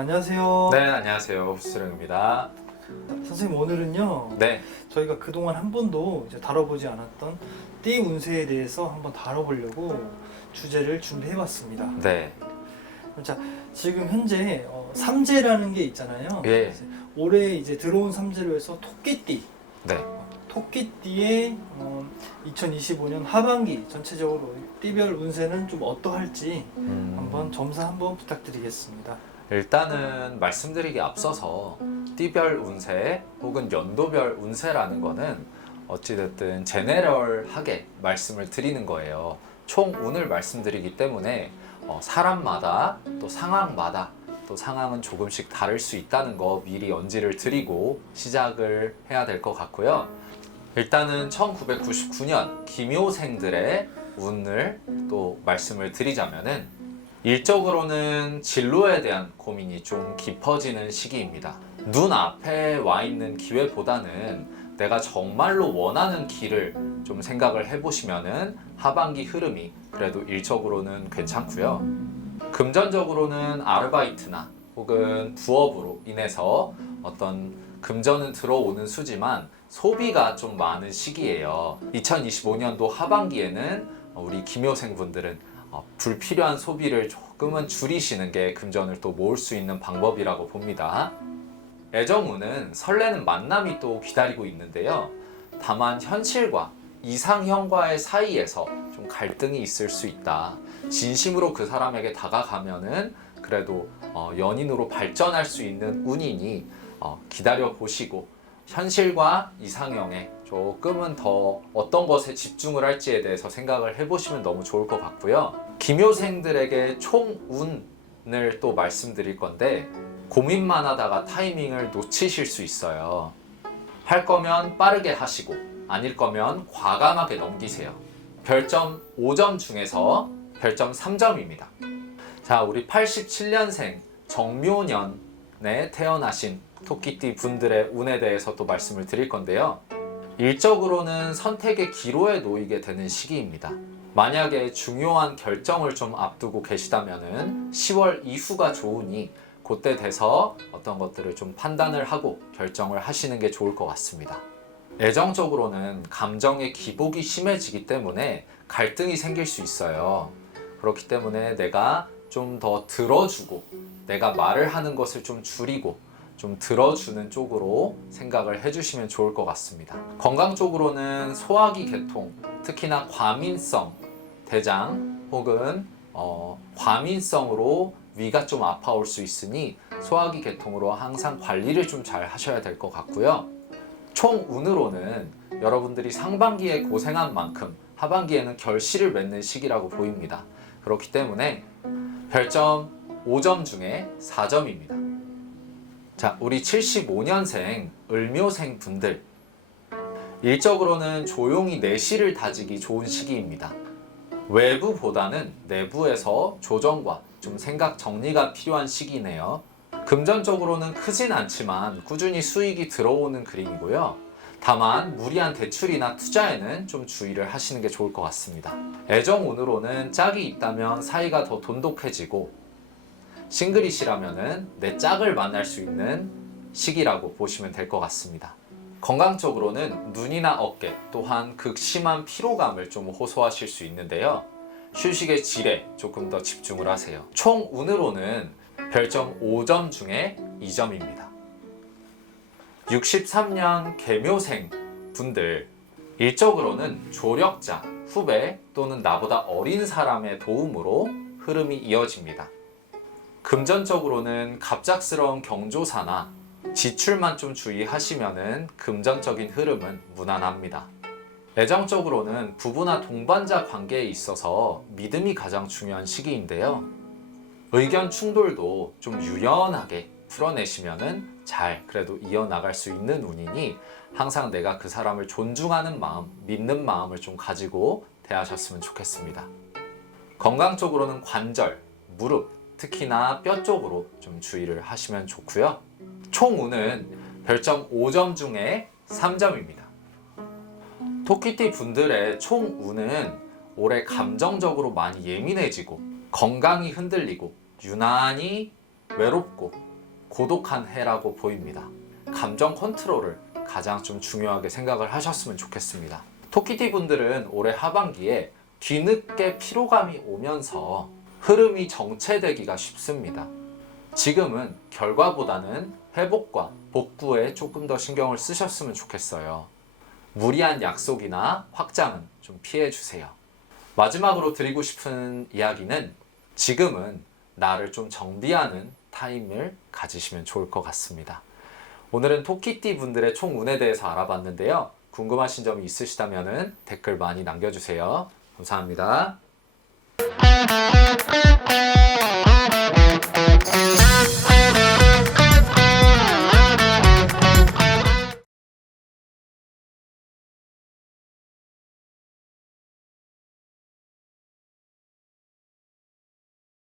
안녕하세요. 네, 안녕하세요. 후스령입니다. 선생님 오늘은요. 네, 저희가 그동안 한 번도 이제 다뤄보지 않았던 띠 운세에 대해서 한번 다뤄보려고 주제를 준비해봤습니다. 네, 자, 지금 현재 어, 삼재라는 게 있잖아요. 예. 올해 이제 들어온 삼재로 해서 토끼띠. 네, 토끼띠의 어, 2025년 하반기 전체적으로 띠별 운세는 좀 어떠할지 음, 한번 점사 한번 부탁드리겠습니다. 일단은 말씀드리기 앞서서 띠별 운세 혹은 연도별 운세라는 거는 어찌됐든 제네럴하게 말씀을 드리는 거예요. 총 운을 말씀드리기 때문에 어, 사람마다 또 상황마다 또 상황은 조금씩 다를 수 있다는 거 미리 언지를 드리고 시작을 해야 될 것 같고요. 일단은 1999년 기묘생들의 운을 또 말씀을 드리자면은 일적으로는 진로에 대한 고민이 좀 깊어지는 시기입니다. 눈 앞에 와 있는 기회보다는 내가 정말로 원하는 길을 좀 생각을 해보시면은 하반기 흐름이 그래도 일적으로는 괜찮고요. 금전적으로는 아르바이트나 혹은 부업으로 인해서 어떤 금전은 들어오는 수지만 소비가 좀 많은 시기예요. 2025년도 하반기에는 우리 김효생 분들은 어, 불필요한 소비를 조금은 줄이시는 게 금전을 또 모을 수 있는 방법이라고 봅니다. 애정운은 설레는 만남이 또 기다리고 있는데요. 다만 현실과 이상형과의 사이에서 좀 갈등이 있을 수 있다. 진심으로 그 사람에게 다가가면은 그래도 어, 연인으로 발전할 수 있는 운이니 어, 기다려 보시고 현실과 이상형에 조금은 더 어떤 것에 집중을 할지에 대해서 생각을 해보시면 너무 좋을 것 같고요. 기묘생들에게 총운을 또 말씀드릴 건데 고민만 하다가 타이밍을 놓치실 수 있어요. 할 거면 빠르게 하시고 아닐 거면 과감하게 넘기세요. 별점 5점 중에서 별점 3점입니다. 자, 우리 87년생 정묘년에 태어나신 토끼띠 분들의 운에 대해서 또 말씀을 드릴 건데요. 일적으로는 선택의 기로에 놓이게 되는 시기입니다. 만약에 중요한 결정을 좀 앞두고 계시다면은 10월 이후가 좋으니 그때 돼서 어떤 것들을 좀 판단을 하고 결정을 하시는 게 좋을 것 같습니다. 애정적으로는 감정의 기복이 심해지기 때문에 갈등이 생길 수 있어요. 그렇기 때문에 내가 좀 더 들어주고 내가 말을 하는 것을 좀 줄이고 좀 들어주는 쪽으로 생각을 해주시면 좋을 것 같습니다. 건강 쪽으로는 소화기 계통, 특히나 과민성, 대장 혹은 어, 과민성으로 위가 좀 아파올 수 있으니 소화기 계통으로 항상 관리를 좀 잘 하셔야 될 것 같고요. 총 운으로는 여러분들이 상반기에 고생한 만큼 하반기에는 결실을 맺는 시기라고 보입니다. 그렇기 때문에 별점 5점 중에 4점입니다. 자, 우리 75년생 을묘생 분들 일적으로는 조용히 내실을 다지기 좋은 시기입니다. 외부보다는 내부에서 조정과 좀 생각 정리가 필요한 시기네요. 금전적으로는 크진 않지만 꾸준히 수익이 들어오는 그림이고요. 다만 무리한 대출이나 투자에는 좀 주의를 하시는 게 좋을 것 같습니다. 애정운으로는 짝이 있다면 사이가 더 돈독해지고 싱글이시라면은 내 짝을 만날 수 있는 시기라고 보시면 될 것 같습니다. 건강적으로는 눈이나 어깨 또한 극심한 피로감을 좀 호소하실 수 있는데요. 휴식의 질에 조금 더 집중을 하세요. 총 운으로는 별점 5점 중에 2점입니다. 63년 개묘생 분들 일적으로는 조력자, 후배 또는 나보다 어린 사람의 도움으로 흐름이 이어집니다. 금전적으로는 갑작스러운 경조사나 지출만 좀 주의하시면은 금전적인 흐름은 무난합니다. 애정적으로는 부부나 동반자 관계에 있어서 믿음이 가장 중요한 시기인데요. 의견 충돌도 좀 유연하게 풀어내시면은 잘 그래도 이어나갈 수 있는 운이니 항상 내가 그 사람을 존중하는 마음, 믿는 마음을 좀 가지고 대하셨으면 좋겠습니다. 건강 쪽으로는 관절, 무릎, 특히나 뼈 쪽으로 좀 주의를 하시면 좋고요. 총 운은 별점 5점 중에 3점입니다. 토끼띠 분들의 총 운은 올해 감정적으로 많이 예민해지고 건강이 흔들리고 유난히 외롭고 고독한 해라고 보입니다. 감정 컨트롤을 가장 좀 중요하게 생각을 하셨으면 좋겠습니다. 토끼띠 분들은 올해 하반기에 뒤늦게 피로감이 오면서 흐름이 정체되기가 쉽습니다. 지금은 결과보다는 회복과 복구에 조금 더 신경을 쓰셨으면 좋겠어요. 무리한 약속이나 확장은 좀 피해 주세요. 마지막으로 드리고 싶은 이야기는 지금은 나를 좀 정비하는 타임을 가지시면 좋을 것 같습니다. 오늘은 토끼띠 분들의 총 운에 대해서 알아봤는데요. 궁금하신 점이 있으시다면 댓글 많이 남겨주세요. 감사합니다. Música